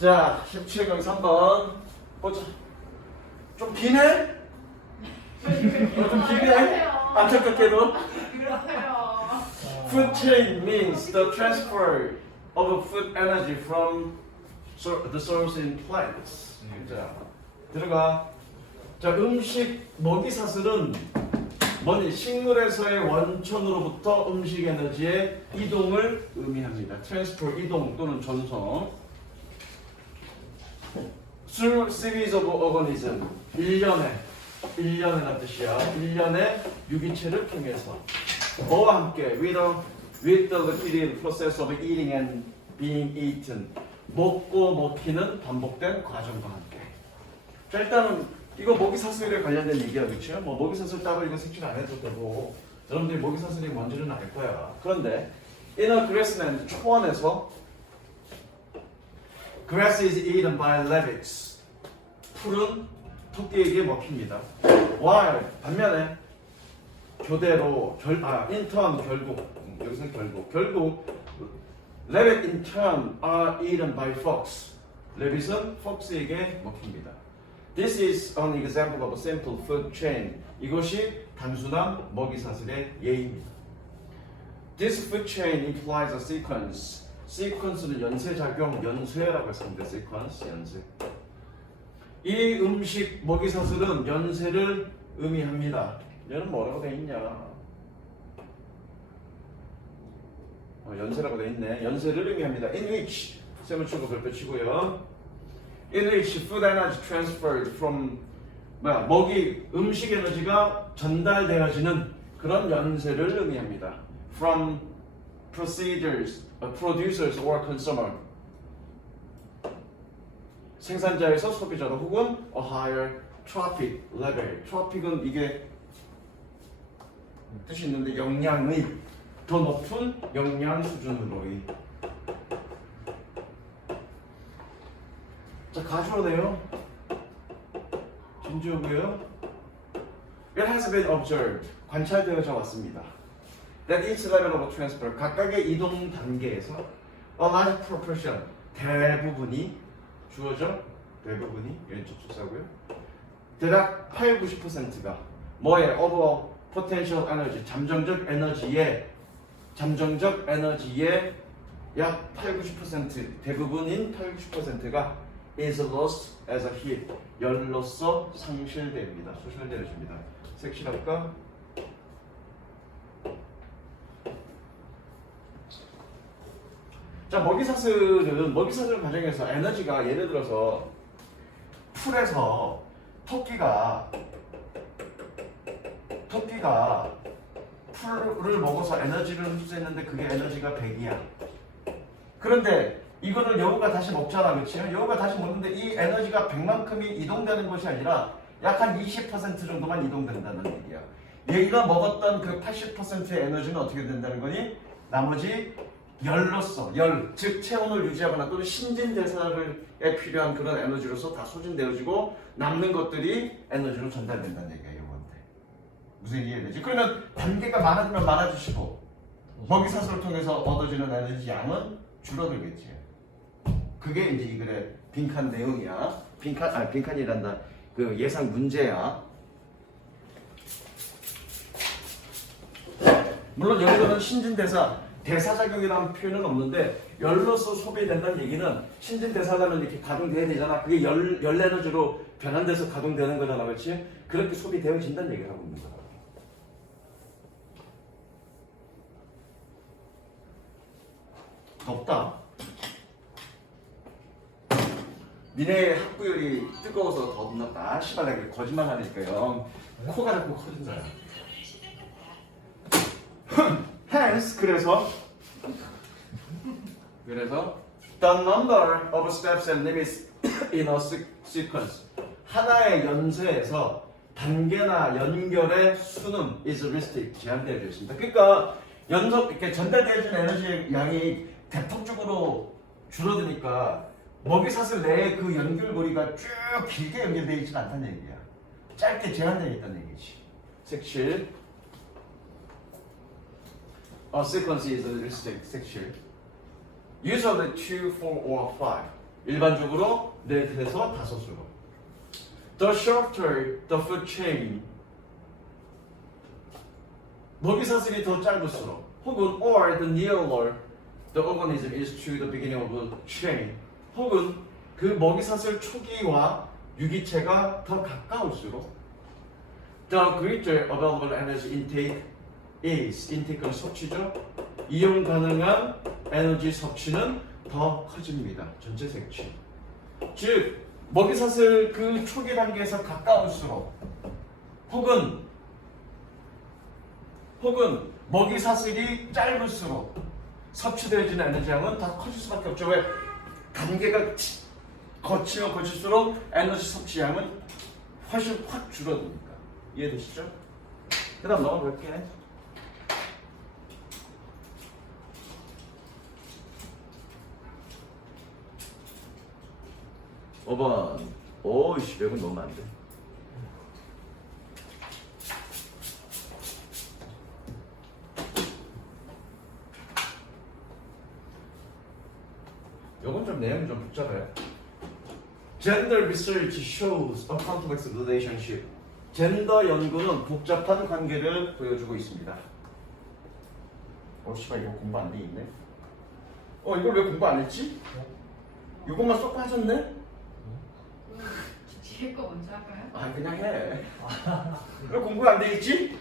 자, 17강 3번 보자. 좀 기네? 좀 기네? 안타깝게도. Food chain means the transfer of food energy from the source in plants. 자, 들어가. 자, 음식 먹이 사슬은 뭐니? 식물에서의 원천으로부터 음식 에너지의 이동을 의미합니다. transfer 이동 또는 전송. through series of organism 1년에란 뜻이야. 1년의 유기체를 통해서 뭐와 함께 with the repeated process of eating and being eaten 먹고 먹히는 반복된 과정과 함께. 자, 일단은 이거 먹이사슬에 관련된 얘기야, 그렇죠? 뭐 먹이사슬 따로 이거 색칠 안 해도 되고 여러분들이 먹이사슬이 뭔지는 알 거야. 그런데 in a grassland 초원에서 grass is eaten by rabbits. 풀은 토끼에게 먹힙니다. while 반면에 교대로 in turn 여기서 결국 rabbit in turn are eaten by fox. rabbit은 fox에게 먹힙니다. This is an example of a simple food chain. 이것이 단순한 먹이사슬의 예입니다. This food chain implies a sequence. sequence는 연쇄작용, 연쇄라고 했습니다. sequence, 연쇄. 이 음식 먹이사슬은 연쇄를 의미합니다. 얘는 뭐라고 돼 있냐? 연쇄라고 돼 있네. 연쇄를 의미합니다. In which 셈을 치고 별표 치고요. In which food energy transferred from 음식 에너지가 전달되어지는 그런 연쇄를 의미합니다. From producers or consumer 생산자에서 소비자로 혹은 a higher trophic level. tropic은 이게 뜻이 있는데 영양의 더 높은 영양 수준으로의. 자, 가주어네요. 진주어고요. It has been observed. 관찰되어져 왔습니다. That each level of transfer 각각의 이동 단계에서 a large proportion 대부분이 주어져 대부분이 왼쪽 주사고요. 대략 80-90%가 뭐에 of potential energy 잠정적 에너지의 약 80-90% 대부분인 80-90%가 is lost as a heat 열로서 상실됩니다. 소실되어집니다. 색칠할까? 자, 먹이사슬 과정에서 에너지가 예를 들어서 풀에서 토끼가 풀을 먹어서 에너지를 흡수했는데 그게 에너지가 100이야. 그런데 이거를 여우가 다시 먹잖아, 그렇지? 여우가 다시 먹는데 이 에너지가 100만큼이 이동되는 것이 아니라 약 한 20% 정도만 이동된다는 얘기야. 얘가 먹었던 그 80%의 에너지는 어떻게 된다는 거니? 나머지 열로서, 즉 체온을 유지하거나 또는 신진대사에 필요한 그런 에너지로서 다 소진되어지고 남는 것들이 에너지로 전달된다는 얘기야, 여우한테. 무슨 이해되지? 그러면 단계가 많아지면 많아지시고 먹이사슬을 통해서 얻어지는 에너지 양은 줄어들겠지. 그게 이제 이 글의 빈칸 내용이야. 빈칸이란다. 그 예상 문제야. 물론 여기서는 대사작용이라는 표현은 없는데 열로서 소비된다는 얘기는 신진대사하면 이렇게 가동돼야 되잖아. 그게 열 에너지로 변환돼서 가동되는 거잖아, 그렇지? 그렇게 소비되어진다는 얘기를 하고 있는 거야. 덥다. 니네 학구열이 뜨거워서 덥나? 씨발하게 거짓말 하니까요. 코가 자꾸 커진다. Hence, 그래서 the number of steps and limits in a sequence 하나의 연쇄에서 단계나 연결의 수는 is restricted 제한되어져 있습니다. 그러니까 이렇게 전달되어진 에너지의 양이 대폭적으로 줄어드니까 먹이사슬 내에 그 연결고리가 쭉 길게 연결되어 있지는 않다는 얘기야. 짧게 제한되어 있다는 얘기지. 색칠. sequence is restricted. Usually 2, 4, or 5. 일반적으로 넷에서 다섯으로. The shorter the food chain. 먹이사슬이 더 짧을수록 혹은 or the nearer the organism is to the beginning of the chain. 혹은 그 먹이사슬 초기와 유기체가 더 가까울수록 the greater available energy intake is. intake는 섭취죠. 이용 가능한 에너지 섭취는 더 커집니다. 전체 색취. 즉 먹이사슬 그 초기 단계에서 가까울수록 혹은 먹이사슬이 짧을수록 섭취되어지는 에너지량은 더 커질 수밖에 없죠. 왜? 단계가 거치면 거칠수록 에너지 섭취량은 훨씬 확 줄어드니까. 이해되시죠? 그 다음 넘어갈게. 5번. 오이씨, 100은 너무 안 돼. 요건 좀 내용이 좀 복잡해요. Gender research shows a complex relationship. 젠더 연구는 복잡한 관계를 보여주고 있습니다. 씨발 이거 공부 안 돼 있네. 이걸 왜 공부 안 했지? 이것만 쏙 빠졌네? 뒤에 거 먼저 할까요? 그냥 해. 왜 공부 안 돼 있지?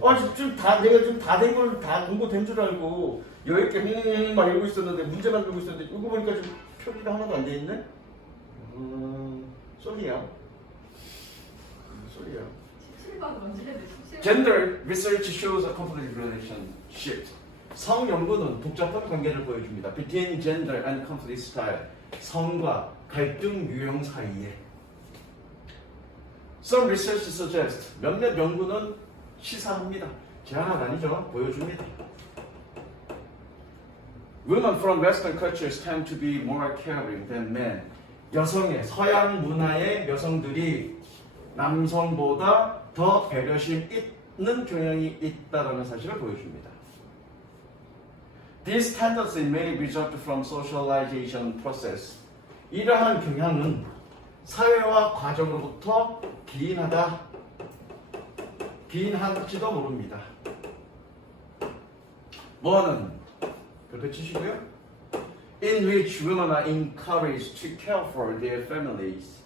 내가 좀 다 된 걸 다 공부된 줄 알고 여유있게 막 읽고 있었는데 문제 만들고 있었는데 이거 보니까 좀 표기가 하나도 안 돼 있네? 쏠리야. 17번 먼저 해야 돼. 17번. Gender research shows a complex relationship. 성 연구는 복잡한 관계를 보여줍니다. Between gender and conflict style. 성과 갈등 유형 사이에. Some research suggests. 몇몇 연구는 시사합니다. 제안은 아니죠. 보여줍니다. Women from Western cultures tend to be more caring than men. 서양 문화의 여성들이 남성보다 더 배려심 있는 경향이 있다는 사실을 보여줍니다. This tendency may result from socialization process. 이러한 경향은 사회화 과정으로부터 기인할지도 모릅니다. 뭐는 그렇게 치시고요. In which women are encouraged to care for their families.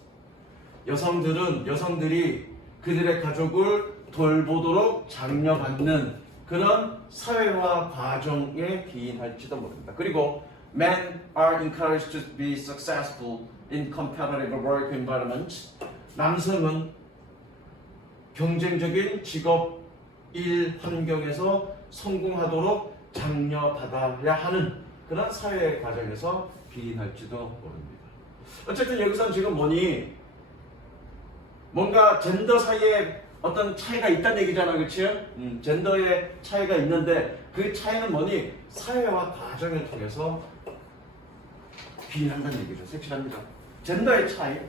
여성들이 그들의 가족을 돌보도록 장려받는 그런 사회화 과정에 기인할지도 모릅니다. 그리고 men are encouraged to be successful in competitive work environments. 남성은 경쟁적인 직업 일 환경에서 성공하도록 장려받아야 하는 그런 사회 과정에서 기인할지도 모릅니다. 어쨌든 여기서는 지금 뭔가 젠더 사이에 어떤 차이가 있다는 얘기잖아, 그치? 젠더의 차이가 있는데 그 차이는 사회화 과정을 통해서 기인한다는 얘기죠. 색칠합니다. 젠더의 차이,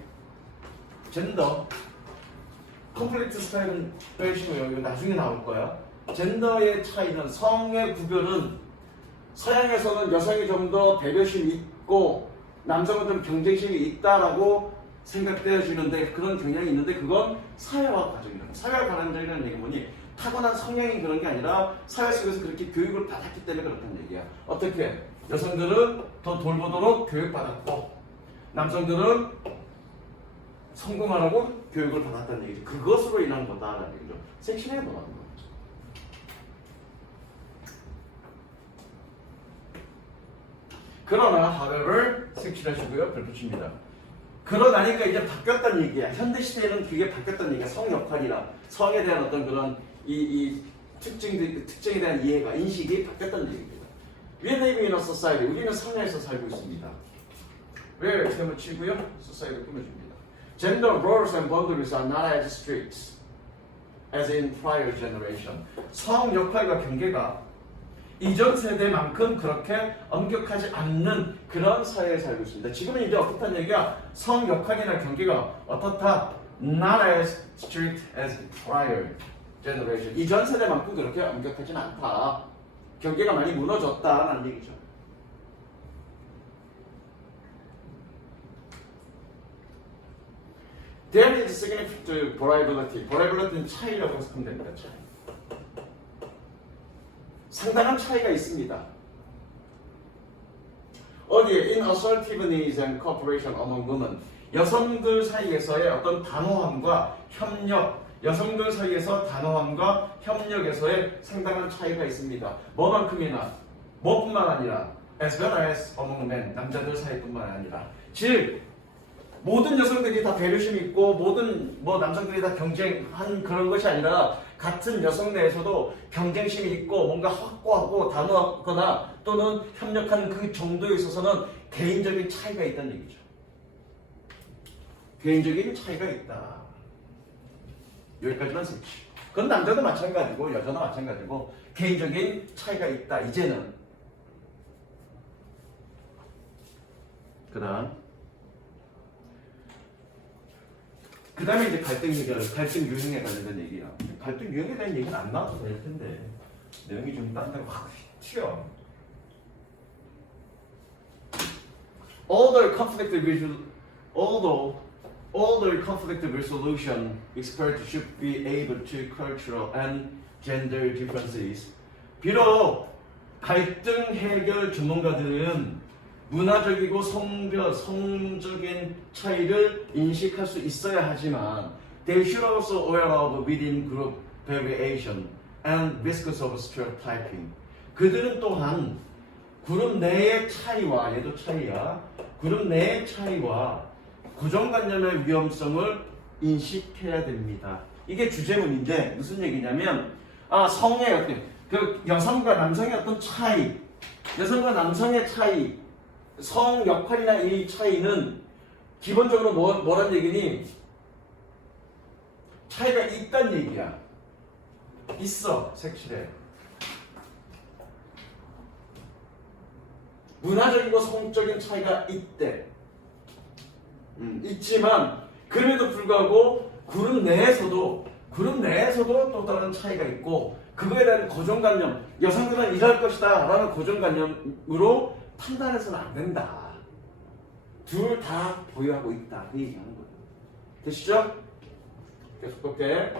컴플리트 스타일은 빼시고요. 이거 나중에 나올 거야. 젠더의 차이는 성의 구별은 서양에서는 여성이 좀 더 배려심이 있고 남성은 좀 경쟁심이 있다라고 생각되어지는데 그런 경향이 있는데 그건 사회화 과정이라는 사회화 과정이라는 얘기는 타고난 성향이 그런 게 아니라 사회 속에서 그렇게 교육을 받았기 때문에 그렇다는 얘기야. 어떻게? 여성들은 더 돌보도록 교육받았고 남성들은 성공하라고 교육을 받았다는 얘기죠. 그것으로 인한 거다라는 얘기죠. 섹션에 뭐라는 거죠. 그러나 however 색칠하시고요. 별 붙입니다. 그러나니까 이제 바뀌었다는 얘기야. 현대 시대에는 그게 바뀌었다는 얘기야. 성 역할이나 성에 대한 어떤 그런 이 특징에 대한 이해가 인식이 바뀌었다는 얘기입니다. We live in a society. 우리는 사회에서 살고 있습니다. 왜 이렇게 붙이고요? society 꾸며줍니다. Gender roles and boundaries are not as strict as in prior generation. 성 역할과 경계가 이전 세대만큼 그렇게 엄격하지 않는 그런 사회에 살고 있습니다. 지금은 이제 어떻다는 얘기야? 성 역할이나 경계가 어떻다? Not as strict as prior generation. 이전 세대만큼 그렇게 엄격하진 않다. 경계가 많이 무너졌다라는 얘기죠. There is significant variability. variability는 차이라고 해석하면 됩니다. 차이. 상당한 차이가 있습니다. 어디에? In assertiveness and cooperation among women. 여성들 사이에서의 어떤 단호함과 협력, 여성들 사이에서 단호함과 협력에서의 상당한 차이가 있습니다. 뭐만큼이나, 뭐뿐만 아니라 as well as among men, 남자들 사이뿐만 아니라 즉 모든 여성들이 다 배려심 있고 모든 남성들이 다 경쟁한 그런 것이 아니라 같은 여성 내에서도 경쟁심이 있고 뭔가 확고하고 단호하거나 또는 협력하는 그 정도에 있어서는 개인적인 차이가 있다는 얘기죠. 개인적인 차이가 있다. 여기까지만 생각해. 그건 남자도 마찬가지고 여자도 마찬가지고 개인적인 차이가 있다. 이제는. 그 다음에 이제 갈등 해결, 갈등 유형에 관련된 얘기야. 갈등 유형에 대한 얘기는 안 나와도 될 텐데 내용이 좀 딴 데로 확 튀어. Although conflict resolution experts should be able to cultural and gender differences. 비록 갈등 해결 전문가들은 문화적이고 성적인 차이를 인식할 수 있어야 하지만 they should also aware of within group variation and risks of stereotyping. 그들은 또한 그룹 내의 차이와 얘도 차이야. 그룹 내의 차이와 고정관념의 위험성을 인식해야 됩니다. 이게 주제문인데 무슨 얘기냐면 성의 어떤 그 여성과 남성의 어떤 차이, 여성과 남성의 차이, 성 역할이나 이 차이는 기본적으로 뭐란 얘기니? 차이가 있단 얘기야. 있어, 색칠해. 문화적이고 성적인 차이가 있대. 있지만 그럼에도 불구하고 그룹 내에서도 또 다른 차이가 있고 그거에 대한 고정관념, 여성들은 이럴 것이다 라는 고정관념으로 판단해서는 안 된다. 둘 다 보유하고 있다. 그 얘기하는 거예요. 되시죠? 계속 볼게.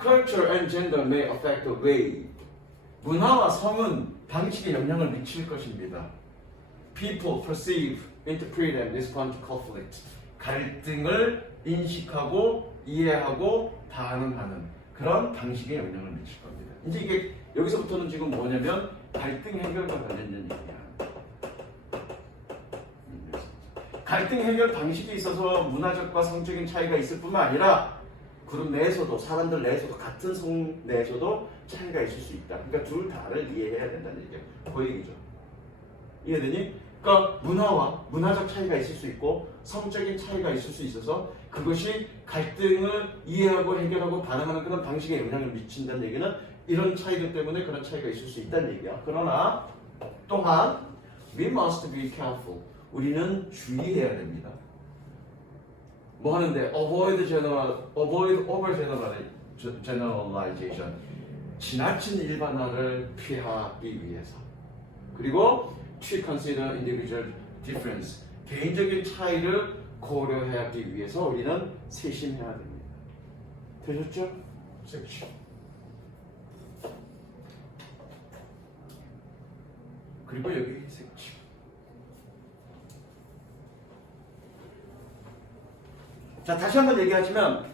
Culture and gender may affect the way. 문화와 성은 방식에 영향을 미칠 것입니다. People perceive, interpret and respond to conflict. 갈등을 인식하고 이해하고 반응하는 그런 방식에 영향을 미칠 겁니다. 이제 이게 여기서부터는 지금 뭐냐면 갈등 해결과 관련된 얘기야. 갈등 해결 방식에 있어서 문화적과 성적인 차이가 있을 뿐만 아니라 그룹 내에서도 사람들 내에서도 같은 성 내에서도 차이가 있을 수 있다. 그러니까 둘 다를 이해해야 된다는 얘기예요. 그 얘기죠. 이해되니? 그러니까 문화적 차이가 있을 수 있고 성적인 차이가 있을 수 있어서 그것이 갈등을 이해하고 해결하고 반응하는 그런 방식에 영향을 미친다는 얘기는 이런 차이들 때문에 그런 차이가 있을 수 있다는 얘기야. 그러나 또한 we must be careful. 우리는 주의해야 됩니다. 뭐 하는데? avoid overgeneralization. 지나친 일반화를 피하기 위해서. 그리고 to consider individual difference. 개인적인 차이를 고려하기 위해서 우리는 세심해야 됩니다. 되셨죠? 세심. 그리고 여기 세심. 자, 다시 한번 얘기하지만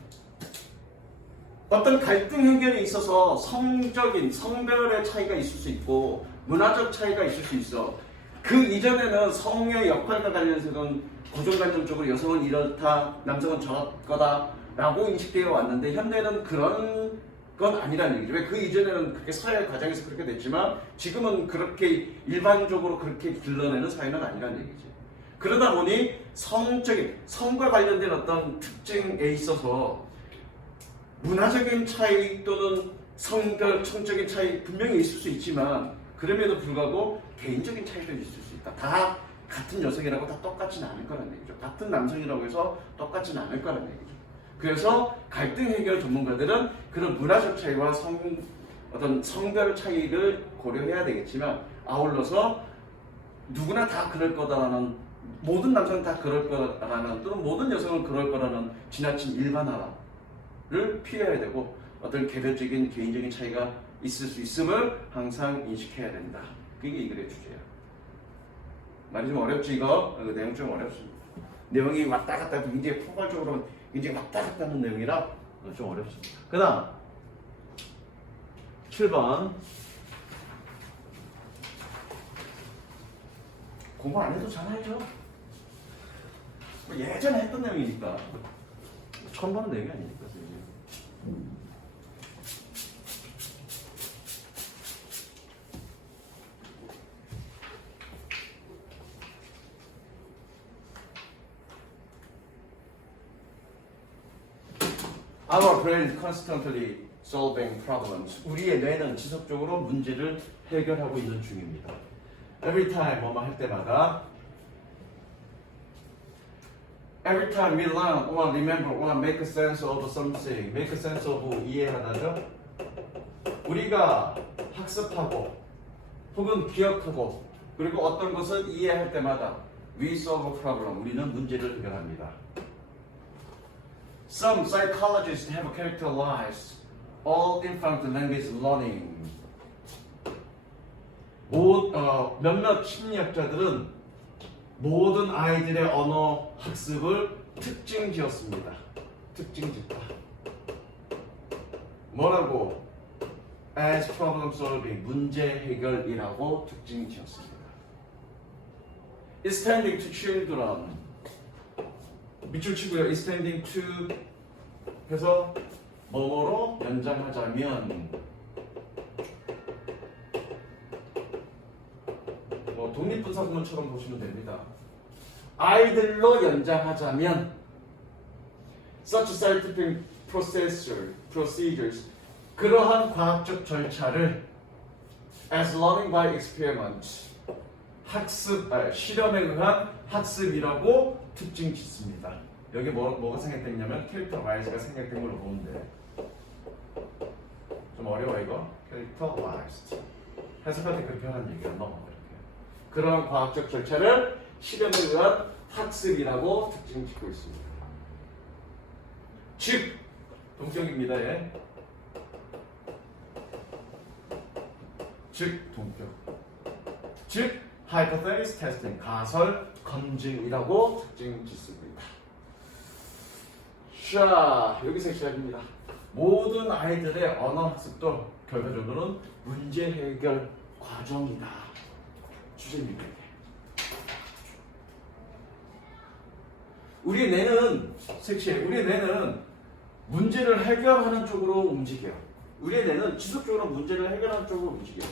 어떤 갈등 해결에 있어서 성별의 차이가 있을 수 있고 문화적 차이가 있을 수 있어. 그 이전에는 성의 역할과 관련해서는 고정관념적으로 여성은 이렇다, 남성은 저렇거다 라고 인식되어 왔는데 현대는 그런 건 아니라는 얘기죠. 왜 그 이전에는 그렇게 사회 과정에서 그렇게 됐지만 지금은 그렇게 일반적으로 그렇게 길러내는 사회는 아니라는 얘기지. 그러다 보니 성과 관련된 어떤 특징에 있어서 문화적인 차이 또는 성적인 차이 분명히 있을 수 있지만 그럼에도 불구하고 개인적인 차이도 있을 수 있다. 다 같은 여성이라고 다 똑같지는 않을 거라는 얘기죠. 같은 남성이라고 해서 똑같지는 않을 거라는 얘기죠. 그래서 갈등 해결 전문가들은 그런 문화적 차이와 어떤 성별 차이를 고려해야 되겠지만 아울러서 누구나 다 그럴 거다라는 모든 남자는 다 그럴 거라는 또는 모든 여성은 그럴 거라는 지나친 일반화를 피해야 되고 어떤 개별적인 개인적인 차이가 있을 수 있음을 항상 인식해야 된다. 그게 이 글의 주제야. 말이 좀 어렵지 이거? 내용 좀 어렵습니다. 내용이 왔다 갔다 굉장히 포괄적으로 굉장히 왔다 갔다 하는 내용이라 좀 어렵습니다. 그 다음 7번 공부 안 해도 잘 알죠? 뭐 예전에 했던 내용이니까 처음 보는 내용이 아니니까 선생님. Our brain constantly solving problems. 우리의 뇌는 지속적으로 문제를 해결하고 있는 중입니다. Every time 뭐뭐 할 때마다 Every time we learn or remember or make sense of something, make sense of 이해하다죠? 우리가 학습하고 혹은 기억하고 그리고 어떤 것을 이해할 때마다 we solve a problem. 우리는 문제를 해결합니다. Some psychologists have characterized all infant language learning. 몇몇 심리학자들은 모든 아이들의 언어 학습을 특징 지었습니다. 특징 짓다. 뭐라고? As problem solving, 문제 해결이라고 특징 지었습니다. Extending to children. 밑줄 치고요. Extending to 해서 뭐뭐로 연장하자면 독립분사구문처럼 보시면 됩니다. 아이들로 연장하자면 such scientific procedures 그러한 과학적 절차를 as learning by experiment 실험에 의한 학습이라고 특징 짓습니다. 여기 뭐가 생략됐냐면 characterize가 생략된 걸로 보면 돼. 좀 어려워 이거. characterized 해석할 때 그렇게 하는 얘기가 넘어가 이렇게. 그런 과학적 절차를 실험에 의한 학습이라고 특징 짓고 있습니다. 즉 동격입니다. 예. 즉 동격. 즉 hypothesis testing 가설 검증이라고 특징 짓습니다. 자, 여기서 시작입니다. 모든 아이들의 언어 학습도 결과적으로는 문제 해결 과정이다. 주제입니다. 우리 뇌는 문제를 해결하는 쪽으로 움직여. 우리의 뇌는 지속적으로 문제를 해결하는 쪽으로 움직여.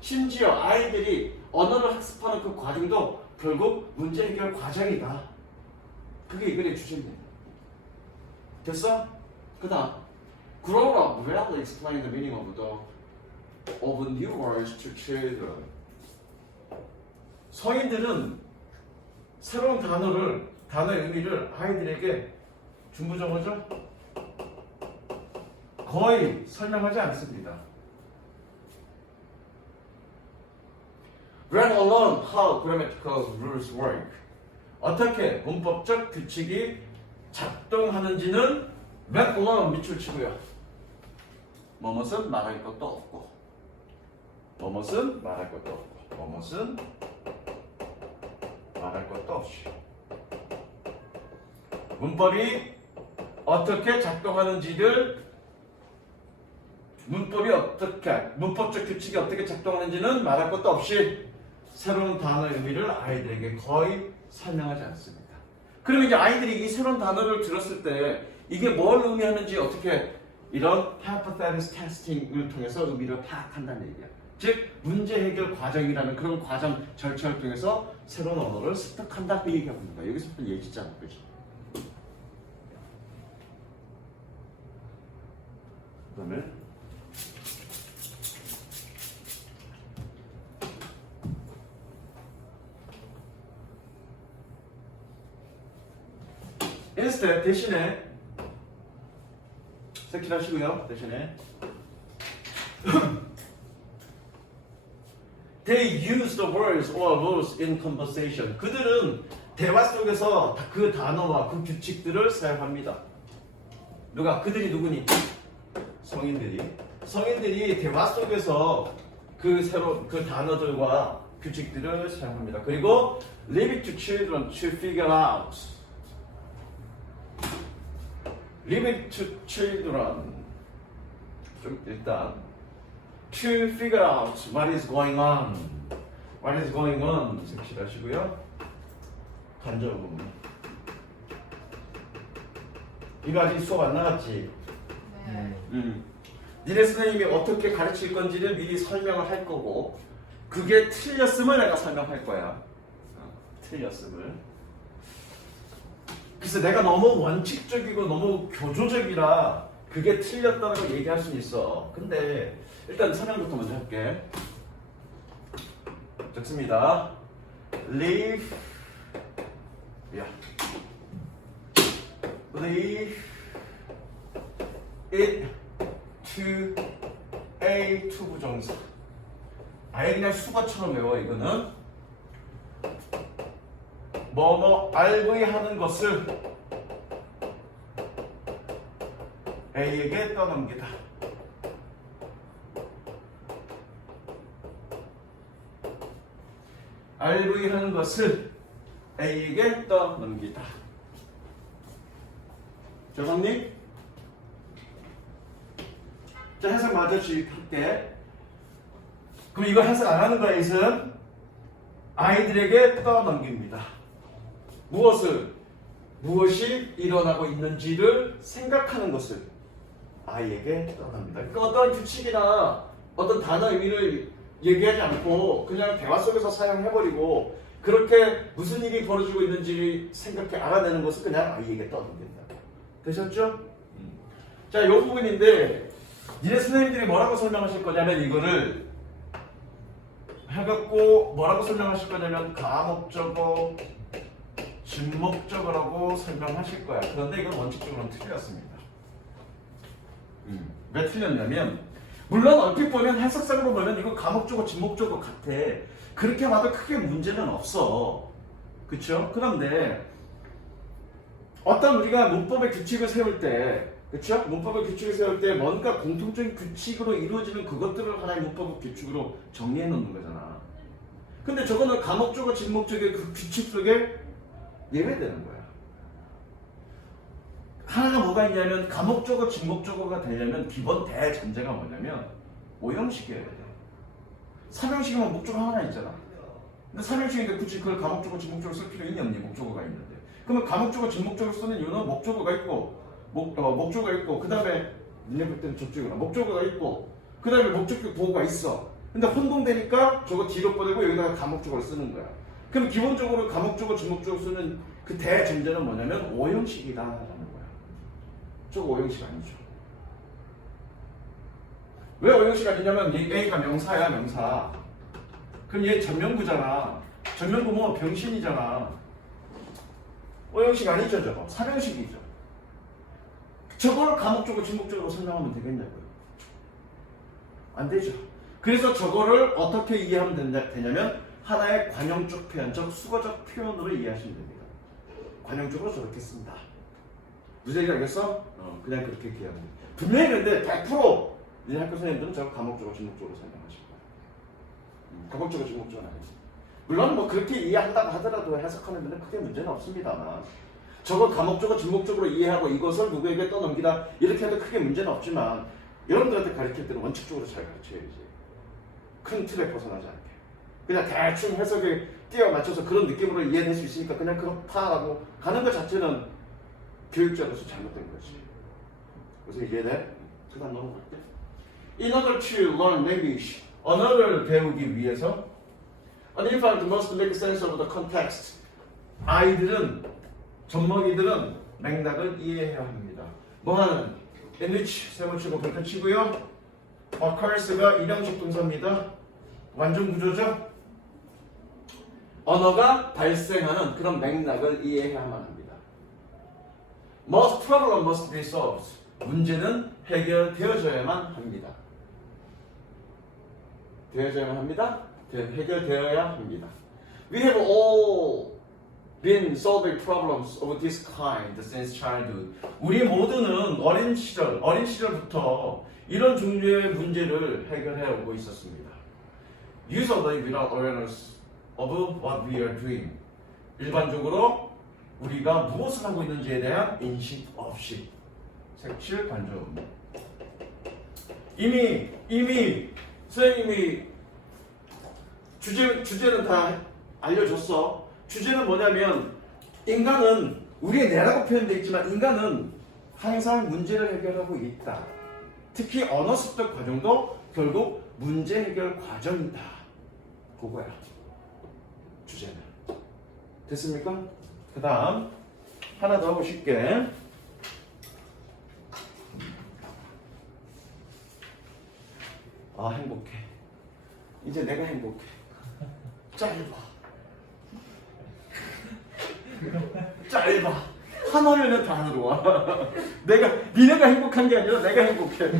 심지어 아이들이 언어를 학습하는 그 과정도 결국 문제 해결 과정이다. 그게 이 글의 주제입니다. 됐어? 그 다음 Grown up rarely explain the meaning of new words to children. 성인들은 새로운 단어의 의미를 아이들에게 중부정어죠? 거의 설명하지 않습니다. Let alone how grammatical rules work. 어떻게 문법적 규칙이 작동하는지는 let alone 밑줄 치고요. 뭐뭇은 말할 것도 없고 뭐뭇은 말할 것도 없고 뭐뭇은 말할 것도 없이 문법이 어떻게 작동하는지를 문법적 규칙이 어떻게 작동하는지는 말할 것도 없이 새로운 단어의 의미를 아이들에게 거의 설명하지 않습니다. 그러면 이제 아이들이 이 새로운 단어를 들었을 때 이게 뭘 의미하는지 어떻게 이런 hypothesis testing을 통해서 의미를 파악한다는 얘기야. 즉 문제 해결 과정이라는 그런 과정 절차를 통해서 새로운 언어를 습득한다 그 얘기하고 있는 거야. 여기서부터 얘기잖아, 그렇지? 그다음에 instead 대신에 색칠하시고요. 대신에 they use the words or rules in conversation. 그들은 대화 속에서 그 단어와 그 규칙들을 사용합니다. 누가? 그들이 누구니? 성인들이 대화 속에서 그 단어들과 규칙들을 사용합니다. 그리고 leave it to children to figure out. leave it to children. 좀 일단 to figure out what is going on. what is going on 색칠하시고요. 간접 부분. 이거 아직 수업 안 나갔지? 네. 니네 선생님이 어떻게 가르칠 건지를 미리 설명을 할 거고 그게 틀렸음을 내가 설명할 거야. 틀렸음을. 그래서 내가 너무 원칙적이고 너무 교조적이라 그게 틀렸다고 얘기할 수는 있어. 근데 일단 설명부터 먼저 할게. 적습니다. Leave it to A to 부정사. 아예 그냥 수거처럼 외워. 이거는 뭐뭐 RV 하는 것을 A에게 떠넘기다. RV 하는 것을 A에게 떠넘기다. 조상님? 자, 해석 마저 주입할게. 그럼 이거 해석 안 하는 거야, 이승? 아이들에게 떠넘깁니다. 무엇이 일어나고 있는지를 생각하는 것을 아이에게 떠납니다. 그러니까 어떤 규칙이나 어떤 단어 의미를 얘기하지 않고 그냥 대화 속에서 사용해버리고 그렇게 무슨 일이 벌어지고 있는지 생각해 알아내는 것을 그냥 아이에게 떠넘긴다. 되셨죠? 자, 이 부분인데 니네 선생님들이 뭐라고 설명하실 거냐면 이거를 해갖고 뭐라고 설명하실 거냐면 가목적어, 진목적어라고 설명하실 거야. 그런데 이건 원칙적으로는 틀렸습니다. 왜 틀렸냐면 물론 얼핏 보면 해석상으로 보면 이거 가목적어, 진목적어 같아. 그렇게 봐도 크게 문제는 없어. 그쵸? 그런데 어떤 우리가 문법의 규칙을 세울 때 그쵸? 문법의 규칙을 세울 때 뭔가 공통적인 규칙으로 이루어지는 그것들을 하나의 문법의 규칙으로 정리해 놓는 거잖아. 근데 저거는 가목적어, 진목적의 그 규칙 속에 예외되는 거야. 하나가 뭐가 있냐면 가목적어, 진목적어가 되려면 기본 대전제가 뭐냐면 오형식이어야 돼. 삼형식이면 목적어 하나 있잖아. 근데 삼형식인데 굳이 그걸 가목적어, 진목적으로 쓸 필요 있니 없니? 목적어가 있는데. 그러면 가목적어, 진목적으로 쓰는 이유는 목적어가 있고 목적어가 있고 그 다음에 니네 볼 때는 접속이구나. 목적어가 있고 그 다음에 목적격 보호가 있어. 근데 혼동되니까 저거 뒤로 보내고 여기다가 가목적어를 쓰는 거야. 그럼 기본적으로 가목적어, 진목적으로 쓰는 그 대전제는 뭐냐면 오형식이다라는 거야. 저거 오형식 아니죠. 왜 오형식 아니냐면 A가 명사야, 명사. 그럼 얘 전명구잖아. 전명구 뭐 병신이잖아. 오형식 아니죠, 저거. 삼형식이죠. 저걸 가목적으로, 진목적으로 설명하면 되겠냐고요. 안 되죠. 그래서 저거를 어떻게 이해하면 되냐면 하나의 관용적 표현적, 수거적 표현으로 이해하시면 됩니다. 관용적으로 저렇게 쓴다. 무슨 얘기 알겠어? 그냥 그렇게 이해하면 됩니다. 분명히 근데 100% 이제 학교 선생님들은 저거 가목적으로, 진목적으로 설명하실 거예요. 가목적으로, 진목적으로 아니지. 물론 뭐 그렇게 이해한다고 하더라도 해석하는 데는 크게 문제는 없습니다만 저걸 가목적으로, 진목적으로 이해하고 이것을 누구에게 떠넘기다 이렇게 해도 크게 문제는 없지만 여러분들한테 가르칠 때는 원칙적으로 잘 가르쳐야지. 큰 틀에 벗어나지 않게. 그냥 대충 해석에 끼워 맞춰서 그런 느낌으로 이해될 수 있으니까 그냥 그렇다라고 가는 것 자체는 교육자로서 잘못된 거지. 그래서 이해돼? 그 다음 넘어갈게. In order to learn language, 언어를 배우기 위해서 an infant must make sense of the context. 아이들은, 젖먹이들은 맥락을 이해해야 합니다. 뭐하는? in which 세모치고 볼펜 치고요. occurs가 일형식 동사입니다. 완전 구조죠? 언어가 발생하는 그런 맥락을 이해해야만 합니다. Most problem must be solved. 문제는 해결되어져야만 합니다. 되어져야만 합니다. 해결되어야 합니다. We have all been solving problems of this kind since childhood. 우리 모두는 어린 시절부터 이런 종류의 문제를 해결해 오고 있었습니다. Usually without awareness of what we are doing. 일반적으로 우리가 무엇을 하고 있는지에 대한 인식 없이. 색칠 간접. 이미 선생님이 주제는 다 알려줬어. 주제는 뭐냐면 인간은 우리의 뇌라고 표현되어 있지만 인간은 항상 문제를 해결하고 있다. 특히 언어 습득 과정도 결국 문제 해결 과정이다. 그거야. 주제는. 됐습니까? 그 다음 하나 더 보실게. 아 행복해. 이제 내가 행복해. 짧아. 한 화면에 다 들어와. 니네가 행복한 게 아니라 내가 행복해.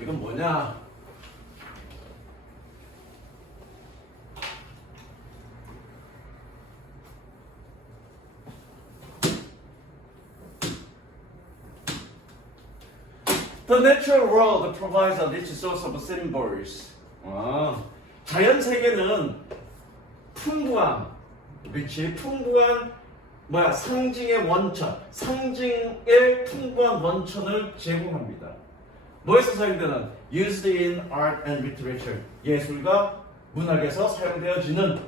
이건 뭐냐? The natural world provides a rich source of symbols. 자연 세계는 풍부한 상징의 원천, 상징의 풍부한 원천을 제공합니다. 뭐에서 사용되는? Used in art and literature. 예술과 문학에서 사용되어지는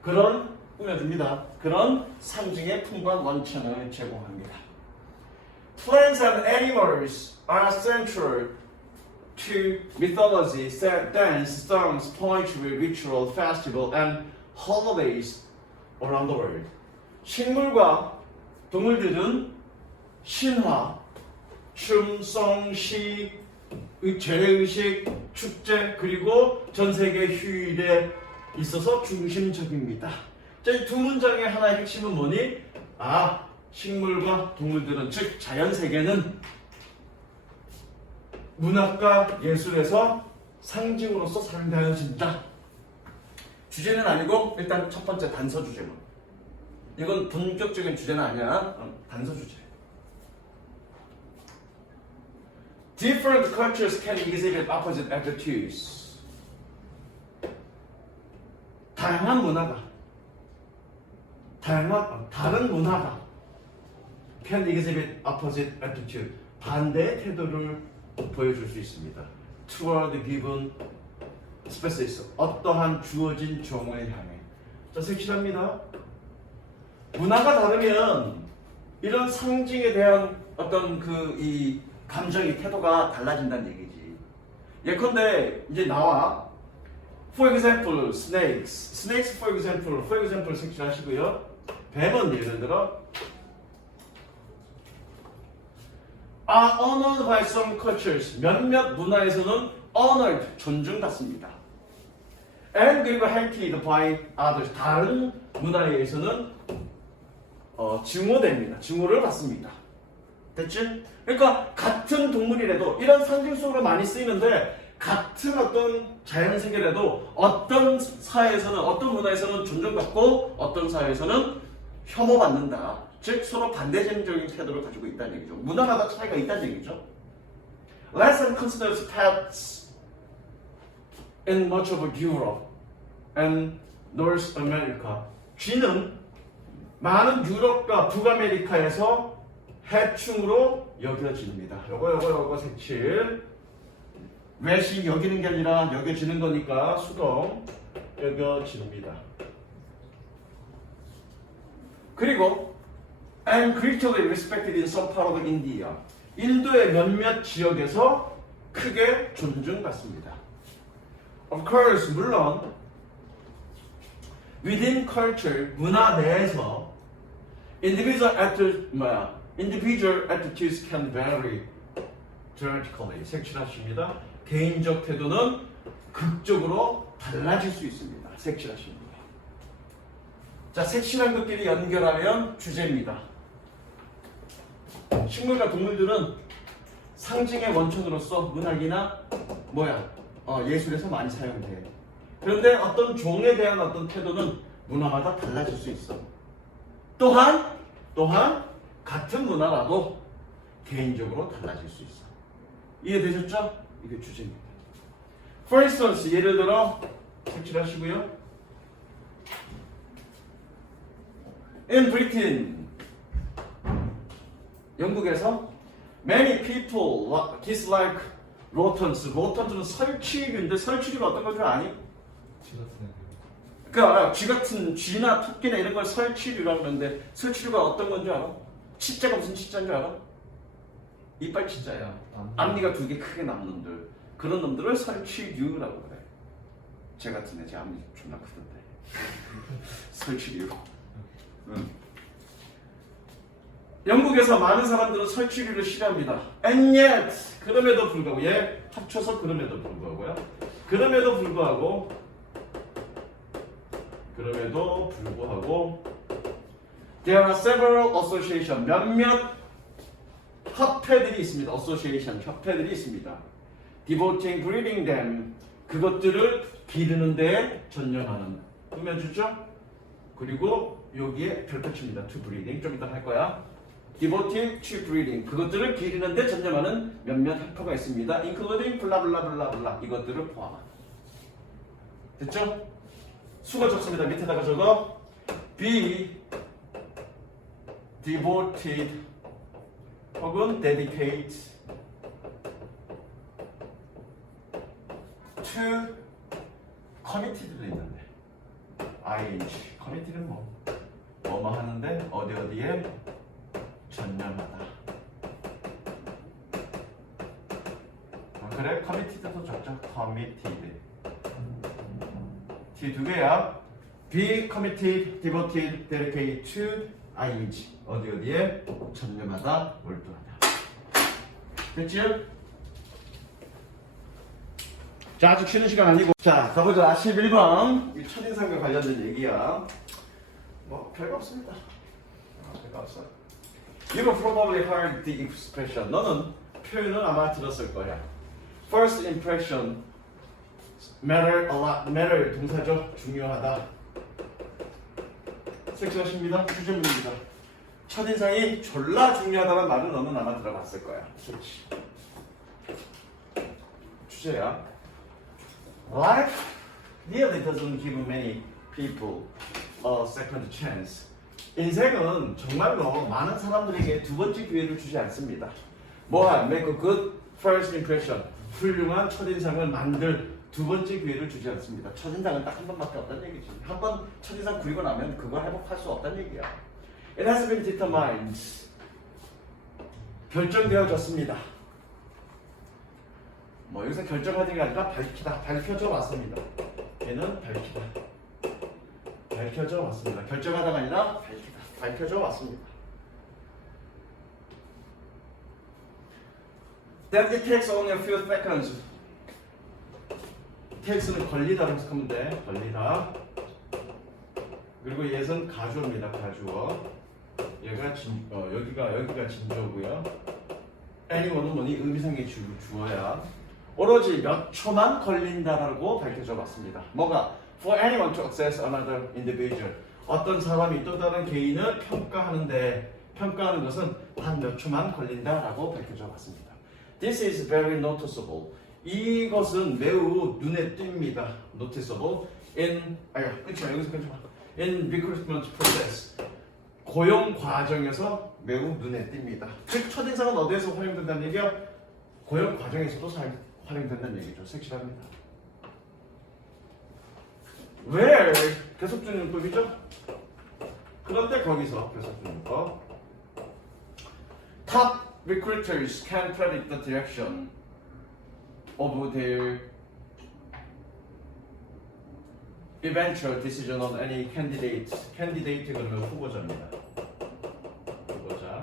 그런 꾸며줍니다. 그런 상징의 풍부한 원천을 제공합니다. Plants and animals are central to mythology, dance, songs, poetry, ritual, festival, and holidays around the world. 식물과 동물들은 신화, 춤, 송, 시, 재래의식, 축제, 그리고 전 세계 휴일에 있어서 중심적입니다. 자, 이 두 문장의 하나의 핵심은 뭐니? 식물과 동물들은, 즉 자연세계는 문학과 예술에서 상징으로서 사용되어진다. 주제는 아니고 일단 첫 번째 단서 주제만. 이건 본격적인 주제는 아니야. 단서 주제. Different cultures can exhibit opposite attitudes. 다양한 문화가, 다른 문화가 can exhibit opposite attitude. 반대의 태도를 보여줄 수 있습니다. Toward given species. 어떠한 주어진 종을 향해. 자, 색칠합니다. 문화가 다르면 이런 상징에 대한 어떤 이 감정의 태도가 달라진다는 얘기지. 예컨대 이제 나와. For example, snakes. Snakes for example 색칠하시고요. 뱀은 예를 들어 are honored by some cultures. 몇몇 문화에서는 honored, 존중받습니다. And 그리고 hated by others. 다른 문화에 의해서는 증오됩니다. 증오를 받습니다. 됐지? 그러니까 같은 동물이라도 이런 상징 속으로 많이 쓰이는데 같은 어떤 자연세계라도 어떤 사회에서는, 어떤 문화에서는 존중받고 어떤 사회에서는 혐오받는다. 즉 서로 반대적인 태도를 가지고 있다는 얘기죠. 문화마다 차이가 있다는 얘기죠. Lesson considers pets in much of Europe and North America. 쥐는 많은 유럽과 북아메리카에서 해충으로 여겨집니다. 요거 색칠. 외식 여기는 게 아니라 여겨지는 거니까 수동 여겨집니다. 그리고 and critically respected in some part of India. 인도의 몇몇 지역에서 크게 존중받습니다. Of course, 물론 within culture, 문화 내에서 individual attitudes can vary dramatically. 색칠하십니다. 개인적 태도는 극적으로 달라질 수 있습니다. 색칠하십니다. 자, 색칠한 것끼리 연결하면 주제입니다. 식물과 동물들은 상징의 원천으로서 문학이나 예술에서 많이 사용돼요. 그런데 어떤 종에 대한 어떤 태도는 문화마다 달라질 수 있어. 또한 같은 문화라도 개인적으로 달라질 수 있어. 이해되셨죠? 이게 주제입니다. For instance, 예를 들어 색칠하시고요. In Britain, 영국에서 many people dislike rodents. rodents는 설치류인데 설치류가 어떤 건 줄 아니? 그러니까 쥐나 토끼나 이런 걸 설치류라고 그러는데 설치류가 어떤 건 줄 알아? 치자가 무슨 치자인 줄 알아? 이빨 치자야. 앞니가 2개 크게 남는 놈들. 그런 놈들을 설치류라고 그래. 쟤 같은 애, 제 앞니 존나 크던데. 설치류. 영국에서 많은 사람들은 설치류를 싫어합니다. And yet, 그럼에도 불구하고, 합쳐서 그럼에도 불구하고요. 그럼에도 불구하고, there are several association, 몇몇 협회들이 있습니다. association, 협회들이 있습니다. devoting breeding them, 그것들을 기르는 데에 전념하는. 보면 주죠? 그리고 여기에 별표칩니다. to breeding, 좀 이따 할 거야. devoting to breeding, 그것들을 기르는 데 전념하는 몇몇 협회가 있습니다. including 블라블라블라블라, 이것들을 포함한. 됐죠? 수가 적습니다. 밑에다가 적어. be devoted 혹은 dedicate to committed도 있는데 ing committed는 뭐뭐 하는데 어디에 전념하다. 그래 committed도 적죠. committed T 2개야. be committed, devoted, dedicate to ing 어디에 전념하다, 몰두하다. 됐지? 자, 아직 쉬는 시간 아니고. 자, 가보자. 11번. 이 첫인상과 관련된 얘기야. 뭐, 별거 없습니다. 별거 없어. You probably heard the expression. 너는 표현을 아마 들었을 거야. First impression matter a lot. matter 동사죠. 중요하다. 섹스하십니다. 주제문입니다. 첫인상이 졸라 중요하다는 말은 너는 아마 들어봤을 거야. 그렇지. 주제야. Life really doesn't give many people a second chance. 인생은 정말로 많은 사람들에게 두 번째 기회를 주지 않습니다. 뭐야? Make a good first impression. 훌륭한 첫인상을 만들 두 번째 기회를 주지 않습니다. 첫인상은 딱 한 번밖에 없다는 얘기지. 한 번 첫인상 구리고 나면 그걸 회복할 수 없다는 얘기야. It has been determined. 결정되어졌습니다. 뭐 여기서 결정하는 게 아니라 밝히다, 밝혀져 왔습니다. 얘는 밝히다, 밝혀져 왔습니다. 결정하다가 아니라 밝히다, 밝혀져 왔습니다. That it takes only a few seconds. takes는 걸리다로 해석하면 돼. 걸리다. 그리고 얘는 가주어입니다. 가주어. 얘가 여기가 진주어고요. anyone은 뭐니? 의미상의 주어야. 오로지 몇 초만 걸린다라고 밝혀져 봤습니다. 뭐가? For anyone to access another individual. 어떤 사람이 또 다른 개인을 평가하는데 평가하는 것은 단 몇 초만 걸린다라고 밝혀져 봤습니다. This is very noticeable. 이것은 매우 눈에 띕니다. noticeable in 끊지마 여기서 끊지마. in recruitment process. 고용 과정에서 매우 눈에 띕니다. 즉 첫인상은 어디에서 활용된다는 얘기야? 고용 과정에서도 활용된다는 얘기죠. 색칠합니다. 왜 계속적용법이죠? 그런데 거기서 계속적용법. Top recruiters can predict the direction of their eventual decision on any candidate. candidate 그러면 후보자입니다. 후보자.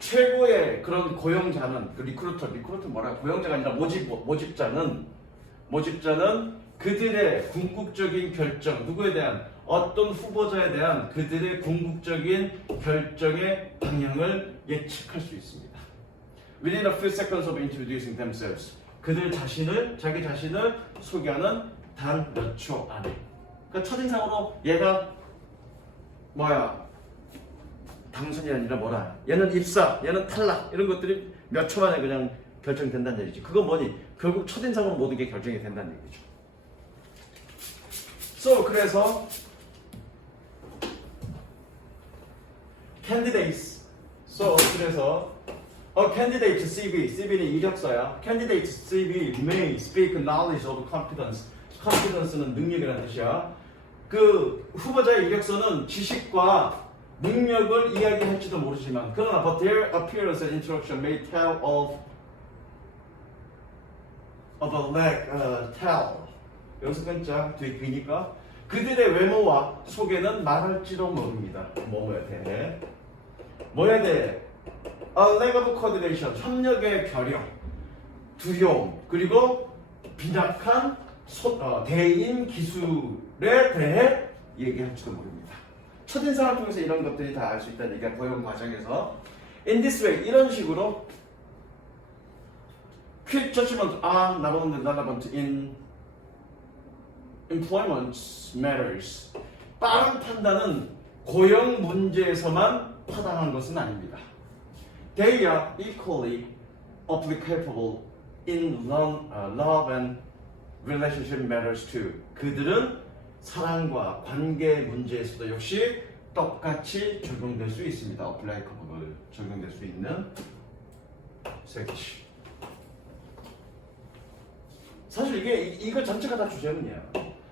최고의 그런 고용자는 그 리크루터 뭐라 고용자가 아니라 모집자는 그들의 궁극적인 결정 누구에 대한 어떤 후보자에 대한 그들의 궁극적인 결정의 방향을 예측할 수 있습니다. Within a few seconds of introducing themselves. 그들 자신을 자기 자신을 소개하는 단 몇 초 안에. 그러니까 첫인상으로 얘가 뭐야 당선이 아니라 뭐라 얘는 입사 얘는 탈락 이런 것들이 몇 초 만에 그냥 결정된다는 얘기지. 그건 뭐니? 결국 첫인상으로 모든 게 결정이 된다는 얘기죠. So 그래서 candidates. So 그래서 candidate CV는 이력서야. candidate CV may speak knowledge of competence. competence는 능력이라는 뜻이야. 그 후보자의 이력서는 지식과 능력을 이야기할지도 모르지만 그러나 but their appearance and introduction may tell of a lack, tell 여기서 끊자 뒤에 그니까 그들의 외모와 소개는 말할지도 모릅니다. 뭐뭐야 돼? 뭐야 돼? A lack of coordination, 협력의 결여, 두려움, 그리고 빈약한 대인 기술에 대해 얘기할지도 모릅니다. 첫인상을 통해서 이런 것들이 다 알 수 있다는 얘기가 고용 과정에서 in this way 이런 식으로 quick judgment are not only relevant in employment matters. 빠른 판단은 고용 문제에서만 타당한 것은 아닙니다. They are equally applicable in love and relationship matters too. 그들은 사랑과 관계 문제에서도 역시 똑같이 적용될 수 있습니다. applicable 적용될 수 있는 세기시. 사실 이거 전체가 다 주제문이야.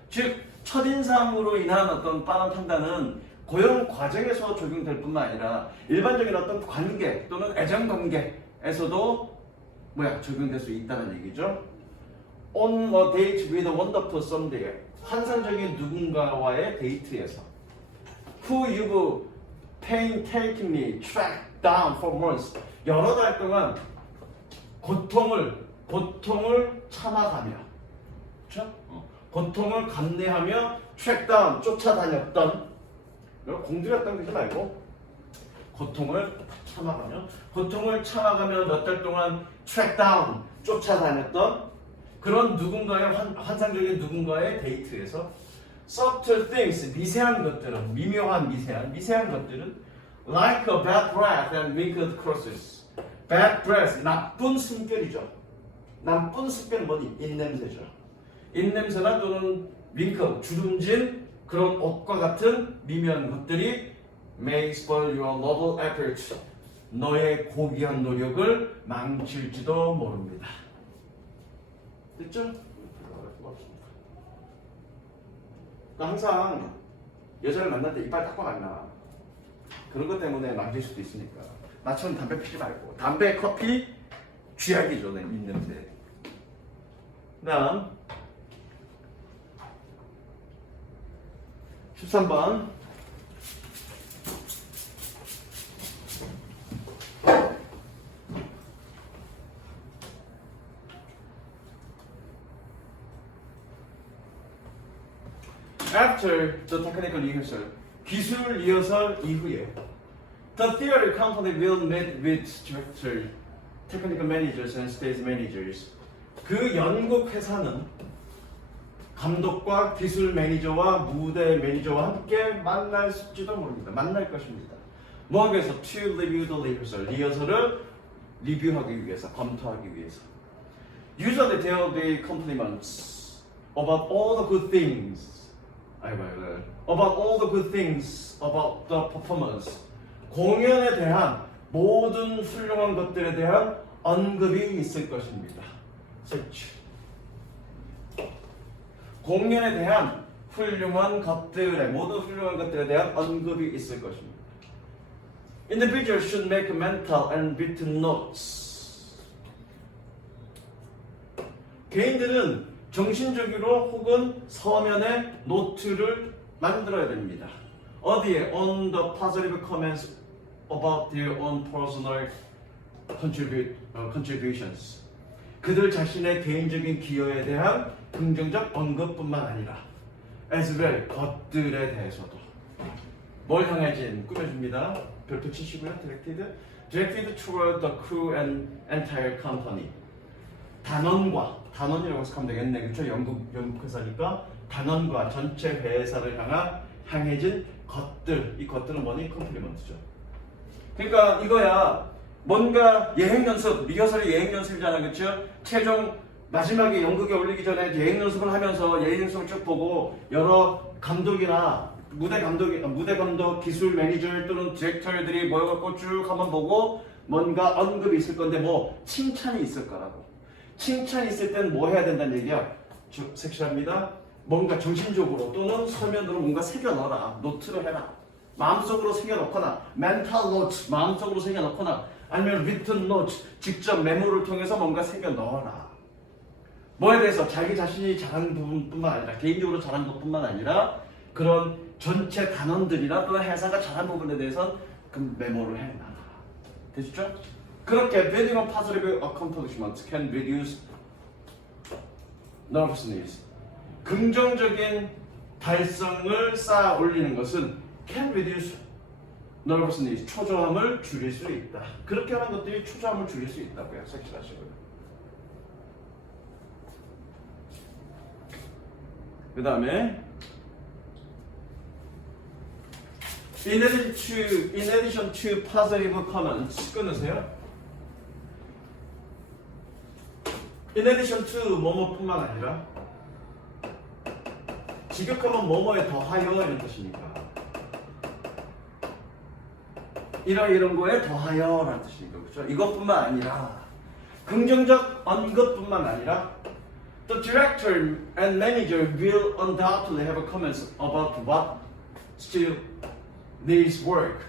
즉 첫인상으로 인한 어떤 빠른 판단은 고용 과정에서 적용될 뿐만 아니라 일반적인 어떤 관계 또는 애정 관계에서도 적용될 수 있다는 얘기죠. On a date with a wonderful someday. 환상적인 누군가와의 데이트에서 Who you've painstakingly tracked down for months. 여러 달 동안 고통을 참아가며 그렇죠? 고통을 감내하며 track down 쫓아다녔던 공들였던 그러지 말고 고통을 참아가며 몇 달 동안 track down 쫓아다녔던 그런 누군가의 환상적인 누군가의 데이트에서 subtle things 미세한 것들은 미세한 것들은 like a bad breath and wrinkled crosses. bad breath 나쁜 숨결이죠. 나쁜 숨결은 뭐니? 입냄새죠. 입냄새나 또는 wrinkle 주름진 그런 옷과 같은 미묘한 것들이 may spoil your noble effort. 너의 고귀한 노력을 망칠지도 모릅니다. 됐죠? 그러니까 항상 여자를 만날 때 이빨 닦고 만나. 그런 것 때문에 망칠 수도 있으니까. 나처럼 담배 피지 말고. 담배, 커피 쥐약이죠, 내 입냄새. 다음 13번 After the technical rehearsal, 기술 리허설 이후에 the theater company will meet with director, technical managers and stage managers. 그 연극 회사는 감독과 기술 매니저와 무대 매니저와 함께 만날지도 모릅니다. 만날 것입니다. 뭐하기 위해서? To review the rehearsal. 리허설을 리뷰하기 위해서, 검토하기 위해서. Usually there will be compliments about all the good things. About all the good things about the performance. 공연에 대한 모든 훌륭한 것들에 대한 언급이 있을 것입니다. Such. 공연에 대한 모든 훌륭한 것들에 대한 언급이 있을 것입니다. Individuals should make mental and written notes. 개인들은 정신적으로 혹은 서면에 노트를 만들어야 됩니다. 어디에? On the positive comments about their own personal contributions. 그들 자신의 개인적인 기여에 대한 긍정적 언급뿐만 아니라 as well, 것들에 대해서도. 뭘 향해진? 꾸며줍니다. 별표 치시고요. Directed toward the crew and entire company. 단원이라고 해석하면 되겠네. 그렇죠? 영국 회사니까 단원과 전체 회사를 향해진 것들. 이 것들은 뭐니? 컴플리먼트죠. 그러니까 이거야. 뭔가 예행 연습, 리허설이 예행 연습이잖아, 그렇죠? 최종 마지막에 연극에 올리기 전에 예행 연습을 하면서 예행 연습을 쭉 보고 여러 감독이나 무대 감독, 기술 매니저 또는 디렉터들이 모여갖고 쭉 한번 보고 뭔가 언급이 있을 건데 뭐 칭찬이 있을 거라고. 칭찬이 있을 땐 뭐 해야 된다는 얘기야? 섹시합니다. 뭔가 정신적으로 또는 서면으로 뭔가 새겨 넣어라. 노트를 해라. 마음속으로 새겨 넣거나 mental notes 마음속으로 새겨 넣거나 아니면 written notes 직접 메모를 통해서 뭔가 새겨 넣어라. 뭐에 대해서 자기 자신이 잘하는 부분뿐만 아니라 개인적으로 잘하는 것뿐만 아니라 그런 전체 단원들이나 또는 회사가 잘하는 부분에 대해서 그 메모를 해놔라. 되시죠? 그렇게 building on positive accomplishments can reduce nervousness. 긍정적인 달성을 쌓아 올리는 것은 can reduce nervousness. 초조함을 줄일 수 있다. 그렇게 하는 것들이 초조함을 줄일 수 있다고요. 섹시하시고요. 그 다음에 in addition to positive comments 끊으세요. in addition to 뭐뭐뿐만 아니라 직역하면 뭐뭐에 더하여 이런 뜻이니까 이런 거에 더하여 라는 뜻이니까 그렇죠? 이것뿐만 아니라 긍정적 언급뿐만 아니라 the director and manager will undoubtedly have comments about what still needs work.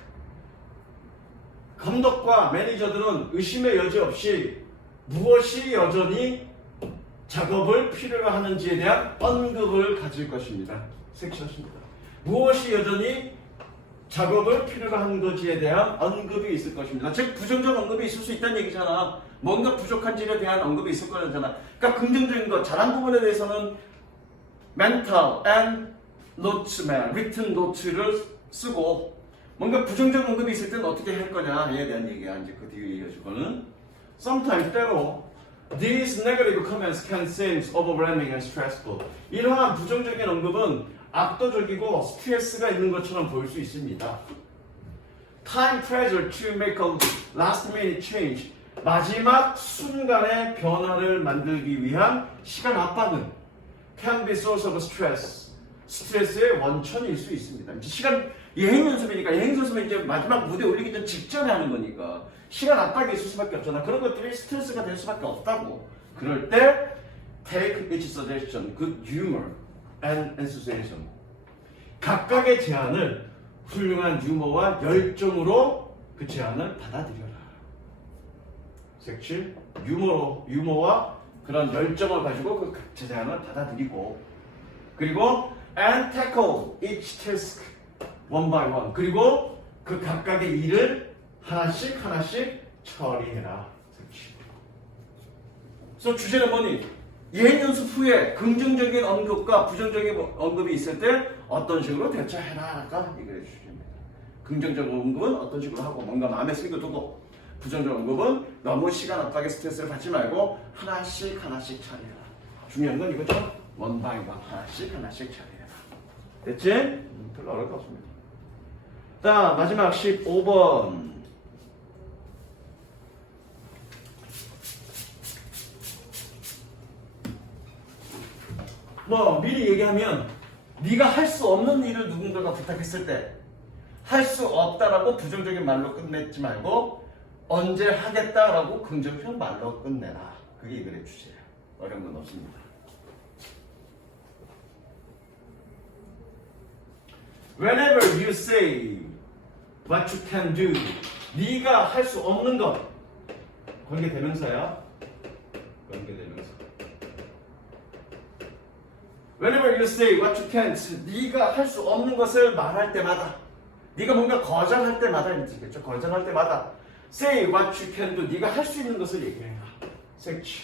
감독과 매니저들은 의심의 여지 없이 무엇이 여전히 작업을 필요로 하는지에 대한 언급을 가질 것입니다. 섹시하십니다. 무엇이 여전히 작업을 필요로 하는 것에 대한 언급이 있을 것입니다. 즉 부정적 언급이 있을 수 있다는 얘기잖아. 뭔가 부족한지에 대한 언급이 있을 거잖아. 그러니까 긍정적인 것, 잘한 부분에 대해서는 mental and notes만, written notes를 쓰고 뭔가 부정적 언급이 있을 때는 어떻게 할 거냐에 대한 얘기야. 이제 그 뒤에 이어질 거는 sometimes 때로 these negative comments can seem overwhelming and stressful. 이러한 부정적인 언급은 압도적이고 스트레스가 있는 것처럼 보일 수 있습니다. Time pressure to make a last minute change. 마지막 순간의 변화를 만들기 위한 시간 압박은 can be source of stress. 스트레스의 원천일 수 있습니다. 시간 예행 연습이니까 예행 연습은 이제 마지막 무대 올리기 전 직전에 하는 거니까 시간 압박이 있을 수밖에 없잖아. 그런 것들이 스트레스가 될 수밖에 없다고. 그럴 때 take each suggestion, good humor and enthusiasm. 각각의 제안을 훌륭한 유머와 열정으로 그 제안을 받아들여라. 섹시 유머와 그런 열정을 가지고 그 제안을 받아들이고 그리고 and tackle each task one by one. 그리고 그 각각의 일을 하나씩 처리해라. 그래서 주제는 뭐니? 예행 연습 후에 긍정적인 언급과 부정적인 언급이 있을 때 어떤 식으로 대처해라가 이게 주제입니다. 긍정적 언급은 어떤 식으로 하고 뭔가 마음에 새겨두고 부정적 언급은 너무 시간 압박에 스트레스를 받지 말고 하나씩 처리해라. 중요한 건 이거죠. one by one 하나씩 처리해라. 됐지? 별로 어려울 것 같습니다. 자, 마지막 15번. 뭐 미리 얘기하면 네가 할 수 없는 일을 누군가가 부탁했을 때 할 수 없다라고 부정적인 말로 끝내지 말고 언제 하겠다라고 긍정적 말로 끝내라. 그게 이 글의 주제예요. 어려운 건 없습니다. Whenever you say what you can do, 네가 할 수 없는 것 관계대명사야. 관계대명사. Whenever you say what you can't, 네가 할 수 없는 것을 말할 때마다, 네가 뭔가 거절할 때마다 있겠죠. 거절할 때마다 say what you can do, 네가 할 수 있는 것을 얘기해라. 섹치.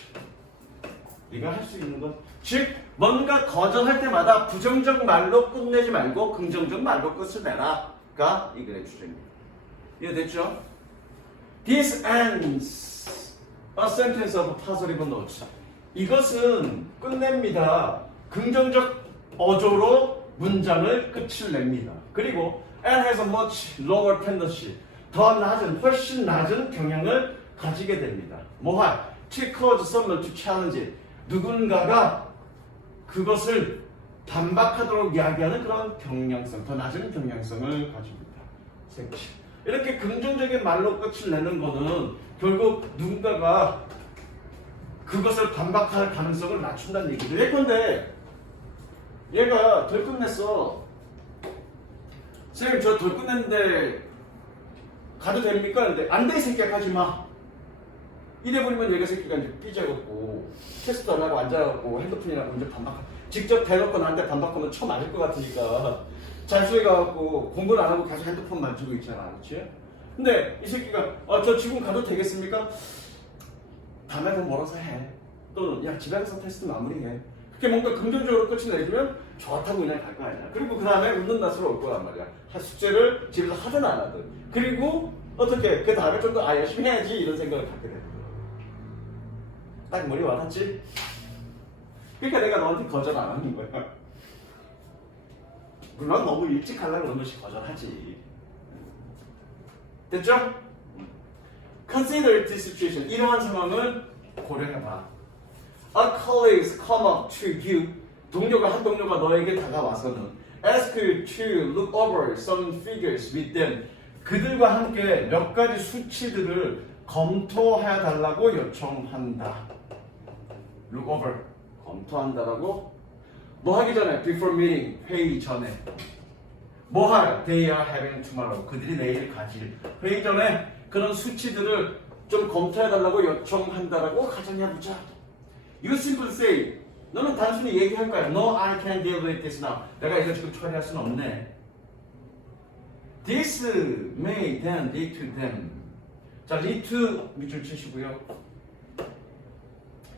네가 할 수 있는 것. 즉 뭔가 거절할 때마다 부정적 말로 끝내지 말고 긍정적 말로 끝을 내라가 이 글의 주제입니다. 이해됐죠? This ends a sentence of positive notes. 이것은 끝냅니다. 긍정적 어조로 문장을 끝을 냅니다. 그리고 and has a much lower tendency. 더 낮은, 훨씬 낮은 경향을 가지게 됩니다. 뭐할? To cause someone to challenge it. 누군가가 그것을 반박하도록 이야기하는 그런 경향성, 더 낮은 경향성을 가집니다. 생치. 이렇게 긍정적인 말로 끝을 내는 거는 결국 누군가가 그것을 반박할 가능성을 낮춘다는 얘기죠. 예컨대 얘가 덜 끝냈어. 선생님 저 덜 끝냈는데 가도 됩니까? 근데 안 돼 이 새끼야 가지 마. 이래버리면 얘가 새끼가 이제 삐져갖고 테스트 안 하고 앉아갖고 핸드폰이나 먼저 반박. 직접 대놓고 나한테 반박하면 쳐 맞을 것 같으니까 잔소리 가갖고 공부를 안 하고 계속 핸드폰 만지고 있잖아, 그렇지? 근데 이 새끼가 저 지금 가도 되겠습니까? 다음에 더 멀어서 해. 또는 야 집에 가서 테스트 마무리해. 그렇게 뭔가 긍정적으로 끝이 내주면 좋다고 그냥 갈 거 아니야. 그리고 그 다음에 웃는 낯으로 올 거란 말이야. 숙제를 집에서 하든 안 하든. 그리고 어떻게 그 다음에 좀 더 열심히 해야지 이런 생각을 갖게 되는 거야. 딱 머리 와닿지? 그러니까 내가 너한테 거절 안 하는 거야. 물론 너무 일찍 하려고 그러면 거절하지. 됐죠? Consider this situation. 이러한 상황을 고려해봐. A colleague come up to you. 한 동료가 너에게 다가와서는 ask you to look over some figures with them. 그들과 함께 몇 가지 수치들을 검토해 달라고 요청한다. Look over. 검토한다라고? 뭐 하기 전에? Before meeting. 회의 전에. 뭐 할? They are having tomorrow. 그들이 내일 가질 회의 전에 그런 수치들을 좀 검토해 달라고 요청한다라고 가정해보자. You simply say. 너는 단순히 얘기할 거야. No, I can't deal with this now. 내가 이거 지금 처리할 수는 없네. This may then lead to them. 자, lead to 밑줄 치시고요.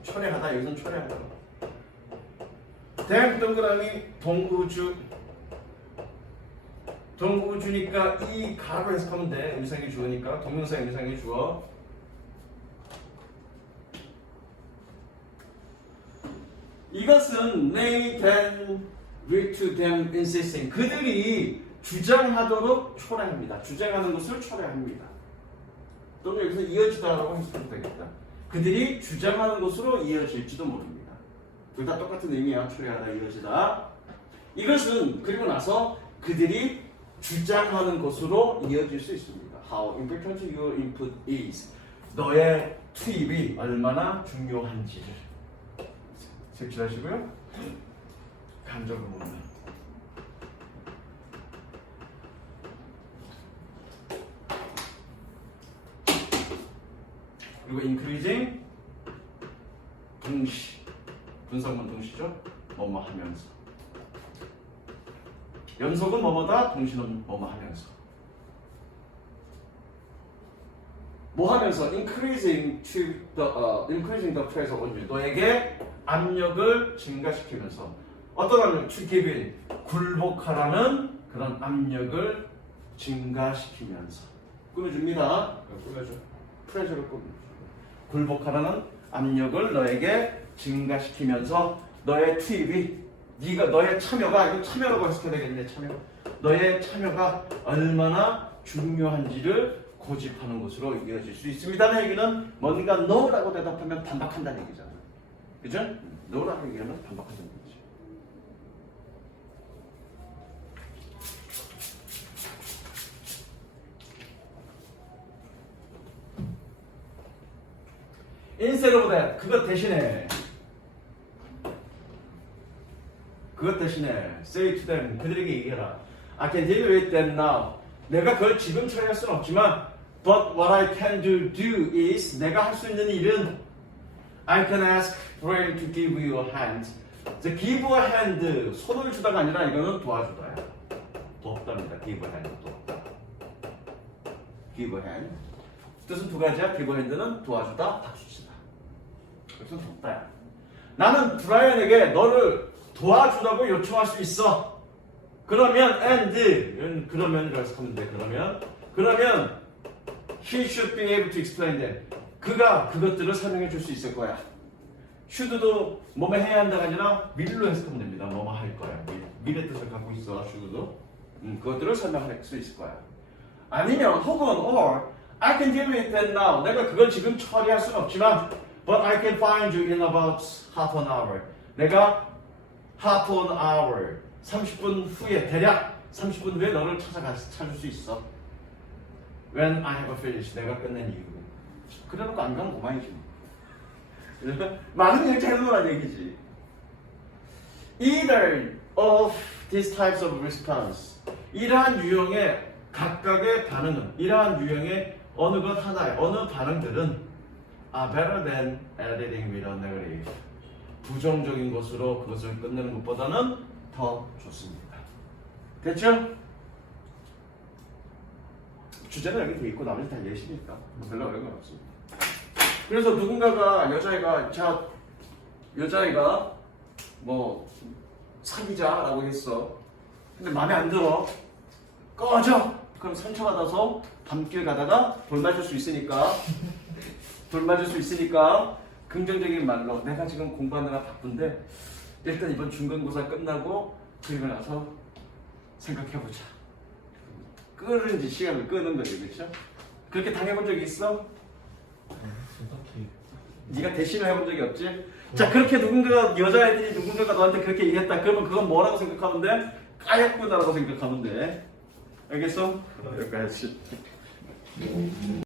처리하다, 여기서는 처리하다. then 동그라미 동우주. 동우주니까 이 가로 해석하면 돼. 의미상이 주어니까. 동명사 의미상이 주어. 이것은 they can lead to them insisting. 그들이 주장하도록 초래합니다. 주장하는 것을 초래합니다. 또는 여기서 이어지다라고 해석해도 되겠다. 그들이 주장하는 것으로 이어질지도 모릅니다. 둘 다 똑같은 의미야. 초래하다, 이어지다. 이것은 그리고 나서 그들이 주장하는 것으로 이어질 수 있습니다. How important your input is. 너의 투입이 얼마나 중요한지를 색칠하시고요. 감정을 묻는. 그리고 increasing 동시. 분석문 동시죠. 뭐뭐 하면서. 연속은 뭐뭐다. 동시는 뭐뭐 하면서. 뭐 하면서 increasing the pressure on you. 너에게 압력을 증가시키면서 어떤 압력? to give in. 굴복하라는 그런 압력을 증가시키면서 꾸며줍니다. 꾸며줘. 프레셔를 꾸며줘. 굴복하라는 압력을 너에게 증가시키면서 너의 투입이 너의 참여가 이거 참여라고 해석해야 되겠네. 참여. 너의 참여가 얼마나 중요한지를 고집하는 것으로 이어질 수 있습니다는 얘기는 뭔가 no라고 대답하면 반박한다는 얘기잖아. 그죠? no라고 얘기하면 반박한다는 얘기지. instead of that. 그것 대신에 say to them. 그들에게 얘기해라. I can deal with them now. 내가 그걸 지금 처리할 수는 없지만 but what I can do is 내가 할 수 있는 일은 I can ask Brian to give you a hand. give a hand. 손을 주다가 아니라 이거는 도와주다야. 돕답니다. give a hand. 돕다. give a hand. 뜻은 두 가지야. give a hand는 도와주다, 박수치다. 그래서 돕다야. 나는 브라이언에게 너를 도와주라고 요청할 수 있어. 그러면 and 그러면이라고 하면 돼. 그러면 he should be able to explain them. 그가 그것들을 설명해 줄 수 있을 거야. should도 뭐뭐 해야 한다가 아니라 will로 해석하면 됩니다. 뭐뭐 할 거야. 미래 뜻을 갖고 있어 should도. 그것들을 설명할 수 있을 거야. 아니면 혹은 or I can deal with that now. 내가 그걸 지금 처리할 수는 없지만 but I can find you in about half an hour. 내가 half an hour 30분 후에 대략 30분 후에 너를 찾을 수 있어. When I have finished. 내가 끝낸 이후. 그래놓고 안 가면 그만이지. 많은 얘기 해놓으란 얘기지. Either of these types of response. 이러한 유형의 각각의 반응은, 이러한 유형의 어느 것 하나의 어느 반응들은 are better than editing with a negative. 부정적인 것으로 그것을 끝내는 것보다는 더 좋습니다. 됐죠? 주제는 여기 돼 있고 나머지 다 예시니까 별로 어려운 건 없습니다. 그래서 누군가가 여자애가 뭐 사귀자라고 했어. 근데 마음에 안 들어. 꺼져. 그럼 상처받아서 밤길 가다가 돌 맞을 수 있으니까 긍정적인 말로 내가 지금 공부하느라 바쁜데 일단 이번 중간고사 끝나고 그리고 나서 생각해보자. 끄는지 시간을 끄는 거지, 그렇죠? 그렇게 당해본 적이 있어? 딱히 네가 대신을 해본 적이 없지? 자, 그렇게 여자애들이 누군가가 너한테 그렇게 얘기했다. 그러면 그건 뭐라고 생각하면 돼? 까였구나라고 생각하면 돼. 알겠어? 여기까지.